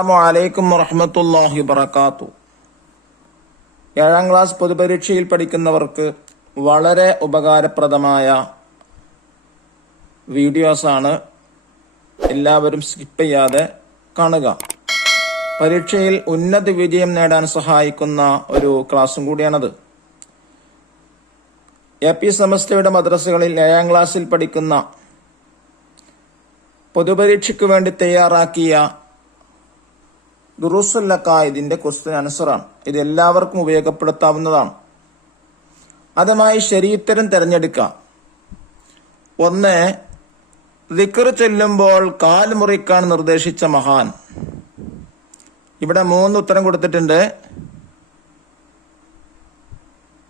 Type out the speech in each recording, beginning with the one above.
അസ്സലാമു വറഹ്മത്തുള്ളാഹി വബറകാതുഹു. 7ാം ക്ലാസ് പൊതുപരീക്ഷയിൽ പഠിക്കുന്നവർക്ക് വളരെ ഉപകാരപ്രദമായ വീഡിയോസാണ്. എല്ലാവരും സ്കിപ്പ് ചെയ്യാതെ കാണുക. പരീക്ഷയിൽ ഉന്നത വിജയം നേടാൻ സഹായിക്കുന്ന ഒരു ക്ലാസ്സും കൂടിയാണത്. AP സമസ്തയുടെ മദ്രസകളിൽ 7ാം ക്ലാസ്സിൽ പഠിക്കുന്ന പൊതുപരീക്ഷയ്ക്ക് വേണ്ടി തയ്യാറാക്കിയ ദുറൂസുൽ അഖായിദിന്റെ ക്വസ്റ്റ്യൻ ആൻസറാണ്. ഇത് എല്ലാവർക്കും ഉപയോഗപ്പെടുത്താവുന്നതാണ്. അതുമായി ശരിയുത്തരം തിരഞ്ഞെടുക്കാം. 1. ദിക്ർ ചൊല്ലുമ്പോൾ കാൽ മുറിക്കാൻ നിർദ്ദേശിച്ച മഹാൻ. ഇവിടെ 3 ഉത്തരം കൊടുത്തിട്ടുണ്ട്.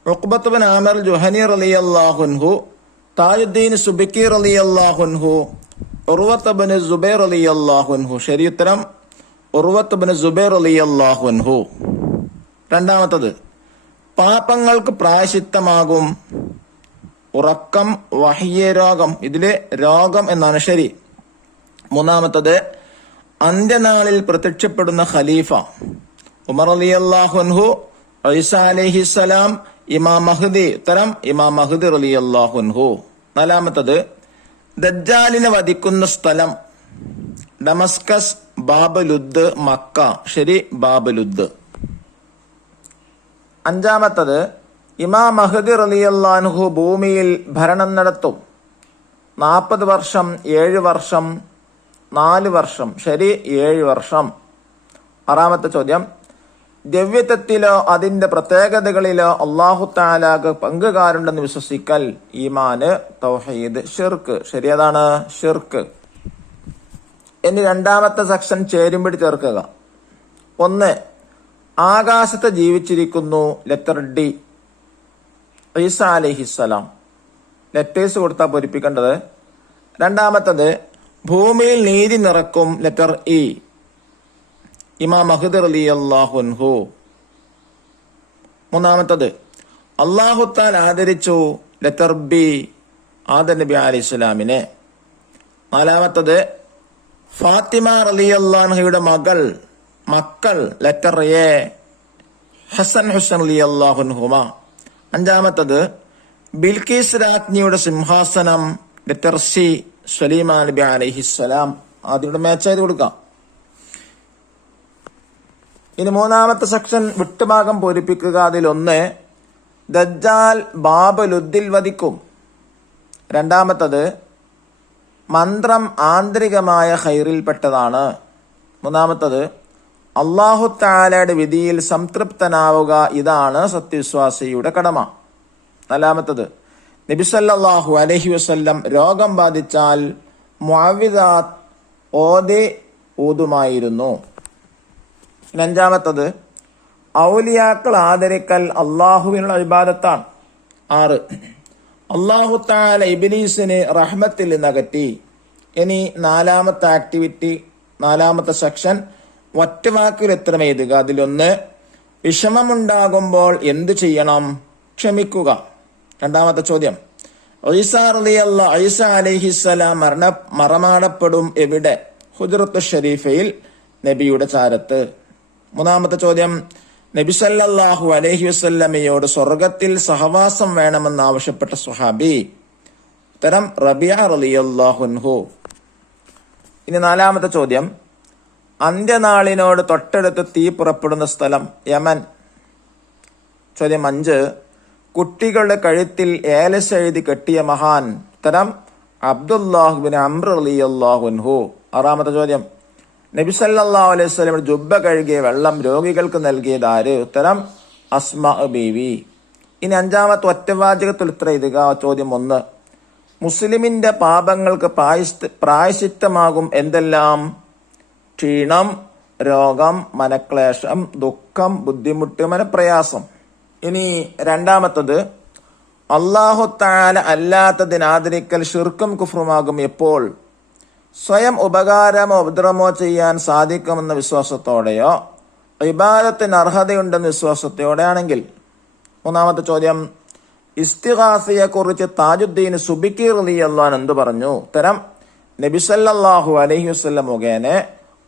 ഉഖ്ബത്ത് ബിൻ ആമിർ ജുഹനി റളിയല്ലാഹു അൻഹു, താജുദ്ദീൻ സുബിക്കി റളിയല്ലാഹു അൻഹു, ഉർവത്ത് ബിൻ സുബൈർ റളിയല്ലാഹു അൻഹു. ശരിയുത്തരം ഉർവത്ത് ബിൻ സുബൈർ റളിയല്ലാഹു അൻഹു. 2. പാപങ്ങൾക്ക് പ്രായശ്ചിത്തമാകും ഉറക്കം വഹ്യ രോഗം. ഇതില് രോഗം എന്നാണ് ശരി. 3. അന്ത്യനാളിൽ പ്രത്യക്ഷപ്പെടുന്ന ഖലീഫ ഉമർ റളിയല്ലാഹു അൻഹു, ഈസാ അലൈഹിസ്സലാം, ഇമാം മഹ്ദി. ഉത്തരം ഇമാം മഹ്ദി റളിയല്ലാഹു അൻഹു. 4. ദജ്ജാലിനെ വധിക്കുന്ന സ്ഥലം ഡമസ്കസ്, ബാബലുദ്, മക്ക. ശരി, ബാബലുദ്. 5. ഇമാം മഹ്ദി റളിയല്ലാഹു അൻഹു ഭൂമിയിൽ ഭരണം നടത്തും. 40 വർഷം, 7 വർഷം, 4 വർഷം. ശരി, 7 വർഷം. 6. ചോദ്യം, ദിവ്യത്വത്തിലോ അതിന്റെ പ്രത്യേകതകളിലോ അല്ലാഹു തആലക്ക് പങ്കുകാരുണ്ടെന്ന് വിശ്വസിക്കൽ ഈമാന്, തൗഹീദ്, ഷിർക്ക്. ശരി, അതാണ് ഷിർക്ക്. ഇനി 2ാമത്തെ സെക്ഷൻ ചേരുംപിടി ചേർക്കുക. 1. ആകാശത്ത് ജീവിച്ചിരിക്കുന്നു. ലെറ്റർ ഡി, ഈസാ അലൈഹിസ്സലാം. ലെറ്റേഴ്സ് കൊടുത്താൽ പൂരിപ്പിക്കേണ്ടത്. 2. ഭൂമിയിൽ നീതി നിറക്കും. ലെറ്റർ ഇ, ഇമാം മഹ്ദി റളിയല്ലാഹു അൻഹു. 3. അല്ലാഹു തആല ആദരിച്ചു. ലെറ്റർ ബി, ആദം നബി അലൈഹിസ്സലാമിനെ. 4. ഫാത്തിമ റളിയല്ലാഹു അൻഹയുടെ മക്കൾ. ലെറ്റർ എ, ഹസൻ ഹുസൈൻ റളിയല്ലാഹു അൻഹുമാ. 5. ബിൽക്കീസ് രാജ്ഞിയുടെ സിംഹാസനം. ലെറ്റർ സി, സുലൈമാൻ നബി അലൈഹിസ്സലാം. ആദ്യം മാച്ച് ചെയ്ത് കൊടുക്കാം. ഇനി 3ാമത്തെ സെക്ഷൻ വിട്ടുഭാഗം പൂരിപ്പിക്കുക. അതിൽ 1, ദജ്ജാൽ ബാബലുദ്ദിൽ വധിക്കും. 2. മന്ത്രം ആന്തരികമായ ഖൈറിൽപ്പെട്ടതാണ്. 3. അല്ലാഹു തആലയുടെ വിധിയിൽ സംതൃപ്തനാവുക. ഇതാണ് സത്യവിശ്വാസിയുടെ കടമ. 4. നബി സല്ലല്ലാഹു അലൈഹി വസല്ലം രോഗം ബാധിച്ചാൽ മുഅവ്വിദാത്ത് ഊതുമായിരുന്നു. 5. ഔലിയാക്കൾ ആദരിക്കൽ അള്ളാഹുവിനുള്ള ഇബാദത്താണ്. 6. അല്ലാഹു തആല ഇബ്ലീസിനെ റഹ്മത്തിൽ നിന്ന് അകറ്റി. ഇനി 4ാമത്തെ ആക്ടിവിറ്റി, 4ാമത്തെ സെക്ഷൻ ഒറ്റവാക്കിൽ ഉത്തരം എഴുതുക. അതിൽ 1, വിഷമമുണ്ടാകുമ്പോൾ എന്തു ചെയ്യണം? ക്ഷമിക്കുക. 2ാമത്തെ ചോദ്യം, ഈസാ അലൈഹിസ്സലാം മറമാടപ്പെടും എവിടെ? ഹുജ്റത്തു ഷരീഫയിൽ, നബിയുടെ ചാരത്ത്. 3ാമത്തെ ചോദ്യം, നബി സല്ലല്ലാഹു അലൈഹി വസല്ലമയോട് സ്വർഗത്തിൽ സഹവാസം വേണമെന്ന് ആവശ്യപ്പെട്ട സ്വഹാബി. ഉത്തരം റബിയ റളിയല്ലാഹു അൻഹു. ഇനി 4ാമത്തെ ചോദ്യം, അന്ത്യനാളിനോട് തൊട്ടടുത്ത് തീ പുറപ്പെടുന്ന സ്ഥലം യമൻ. ചോദ്യം 5, കുട്ടികളുടെ കഴുത്തിൽ ഏലസ് എഴുതി കെട്ടിയ മഹാൻ. ഉത്തരം അബ്ദുല്ലാഹ് ബിൻ അംർ റളിയല്ലാഹു അൻഹു. 6ാമത്തെ ചോദ്യം, നബി സല്ലല്ലാഹു അലൈഹി വസല്ലം ജുബ്ബ കഴുകിയ വെള്ളം രോഗികൾക്ക് നൽകിയത് ആര്? ഉത്തരം അസ്മാ ബീവി. ഇനി 5ാമത്തെ ഒറ്റവാചകത്തിൽ ഉത്തരം എഴുതുക. ചോദ്യം 1, മുസ്ലിമിന്റെ പാപങ്ങൾക്ക് പ്രായശ്ചിത്തമാകും എന്തെല്ലാം? ക്ഷീണം, രോഗം, മനക്ലേശം, ദുഃഖം, ബുദ്ധിമുട്ട്, മനപ്രയാസം. ഇനി 2ാമത്തത്, അല്ലാഹു തആല അല്ലാത്തതിനാദരിക്കൽ ഷിർക്കും കുഫ്റുമാകും എപ്പോൾ? സ്വയം ഉപകാരമോ ഉപദ്രവമോ ചെയ്യാൻ സാധിക്കുമെന്ന വിശ്വാസത്തോടെയോ ഇബാദത്തിന് അർഹതയുണ്ടെന്ന വിശ്വാസത്തോടെ ആണെങ്കിൽ. 3ാമത്തെ ചോദ്യം, ഇസ്തിഗാസയെ കുറിച്ച് താജുദ്ദീൻ സുബിക്കി റളിയല്ലാഹു അൻഹു എന്തു പറഞ്ഞു? ഉത്തരം നബി സല്ലല്ലാഹു അലൈഹി വസല്ലം മുഖേന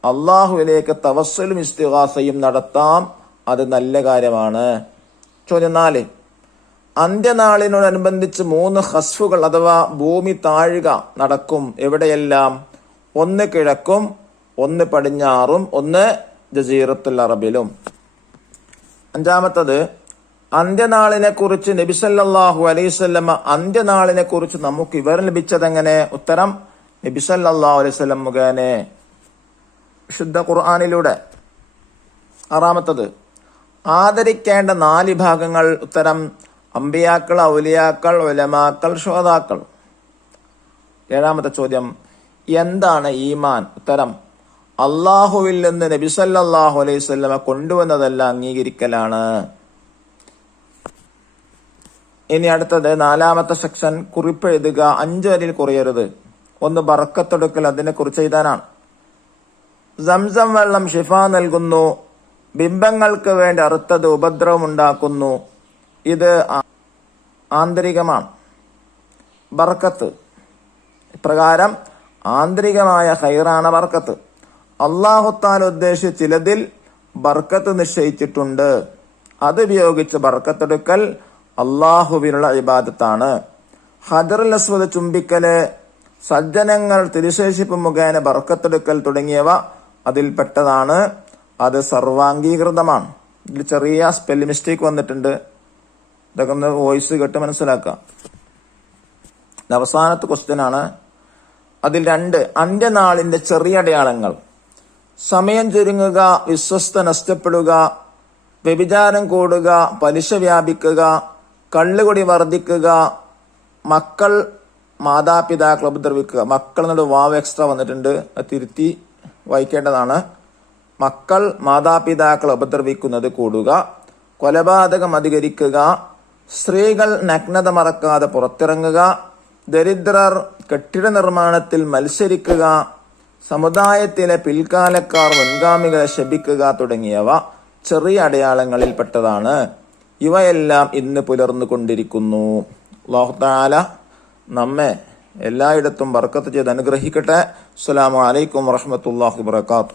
അള്ളാഹുവിലേക്ക് തവസ്സുലും ഇസ്തിഗാസയും നടത്താം. അത് നല്ല കാര്യമാണ്. ചോദ്യം 4. അന്ത്യനാളിനോടനുബന്ധിച്ച് 3 ഖസ്ഫുകൾ അഥവാ ഭൂമി താഴുക നടക്കും. എവിടെയെല്ലാം? 1 കിഴക്കും, 1 പടിഞ്ഞാറും, 1 ജസീറത്തുൽ അറബിലും. 5. അന്ത്യനാളിനെ കുറിച്ച് നബി സല്ലല്ലാഹു അലൈഹി വസല്ലമ അന്ത്യനാളിനെ കുറിച്ച് നമുക്ക് വിവരം ലഭിച്ചതെങ്ങനെ? ഉത്തരം നബി സല്ലല്ലാഹു അലൈഹി വസല്ലം മുഖേന വിശുദ്ധ ഖുർആനിലൂടെ. 6. ആദരിക്കേണ്ട 4 വിഭാഗങ്ങൾ. ഉത്തരം അമ്പിയാക്കൾ, ഔലിയാക്കൾ, ഉലമാക്കൾ, ശുഹദാക്കൾ. 7. ചോദ്യം എന്താണ് ഈമാൻ? ഉത്തരം അള്ളാഹുവിൽ നിന്ന് നബി സല്ലല്ലാഹു അലൈഹി വസല്ലമ കൊണ്ടുവന്നതെല്ലാം അംഗീകരിക്കലാണ്. ഇനി അടുത്തത് 4ാമത്തെ സെക്ഷൻ. കുറിപ്പ് എഴുതുക. 5 വരിയിൽ കുറയരുത്. 1 ബർക്കത്തെടുക്കൽ, അതിനെ കുറിച്ച് എഴുതാനാണ്. സംസം വെള്ളം ഷിഫ നൽകുന്നു. ബിംബങ്ങൾക്ക് വേണ്ടി അറുത്തത് ഉപദ്രവം ഉണ്ടാക്കുന്നു. ഇത് ആന്തരികമാണ്. ബർക്കത്ത് ഇപ്രകാരം ആന്തരികമായ ഖൈറാണ് ബർക്കത്ത്. അല്ലാഹു തആല ഉദ്ദേശിച്ച ചിലതിൽ ബർക്കത്ത് നിശ്ചയിച്ചിട്ടുണ്ട്. അതുപയോഗിച്ച് ബർക്കത്തെടുക്കൽ അള്ളാഹുവിനുള്ള ഇബാദത്താണ്. ഹജറുൽ അസ്വദ് ചുംബിക്കല്, സജ്ജനങ്ങൾ തിരുശേഷിപ്പ് മുഖേന ബർക്കത്തെടുക്കൽ തുടങ്ങിയവ അതിൽപ്പെട്ടതാണ്. അത് സർവാംഗീകൃതമാണ്. ഇതിൽ ചെറിയ സ്പെൽ മിസ്റ്റേക്ക് വന്നിട്ടുണ്ട്. ഇതൊക്കെ ഒന്ന് വോയിസ് കേട്ട് മനസ്സിലാക്കാം. അവസാനത്തെ ക്വസ്റ്റ്യൻ ആണ്. അതിൽ 2 അന്ത്യനാളിന്റെ ചെറിയ അടയാളങ്ങൾ. സമയം ചുരുങ്ങുക, വിശ്വസ്ത നഷ്ടപ്പെടുക, വ്യഭിചാരം കൂടുക, പലിശ വ്യാപിക്കുക, കള്ളുകുടി വർദ്ധിക്കുക, മക്കൾ മാതാപിതാക്കൾ ഉപദ്രവിക്കുക. മക്കൾ എന്നൊരു വാവ് എക്സ്ട്രാ വന്നിട്ടുണ്ട്, അത് തിരുത്തി വായിക്കേണ്ടതാണ്. മക്കൾ മാതാപിതാക്കൾ ഉപദ്രവിക്കുന്നത് കൂടുക, കൊലപാതകം അധികരിക്കുക, സ്ത്രീകൾ നഗ്നത മറക്കാതെ പുറത്തിറങ്ങുക, ദരിദ്രർ കെട്ടിട നിർമ്മാണത്തിൽ മത്സരിക്കുക, സമുദായത്തിലെ പിൽക്കാലക്കാർ മുൻഗാമികളെ ശപിക്കുക തുടങ്ങിയവ ചെറിയ അടയാളങ്ങളിൽപ്പെട്ടതാണ്. ഇവയെല്ലാം ഇന്ന് പുലർന്നുകൊണ്ടിരിക്കുന്നു. അല്ലാഹു തആല നമ്മെ എല്ലായിടത്തും ബർക്കത്ത് ചെയ്ത് അനുഗ്രഹിക്കട്ടെ. അസ്സലാമു അലൈക്കും വറഹ്മത്തുള്ളാഹി വബറകാതുഹു.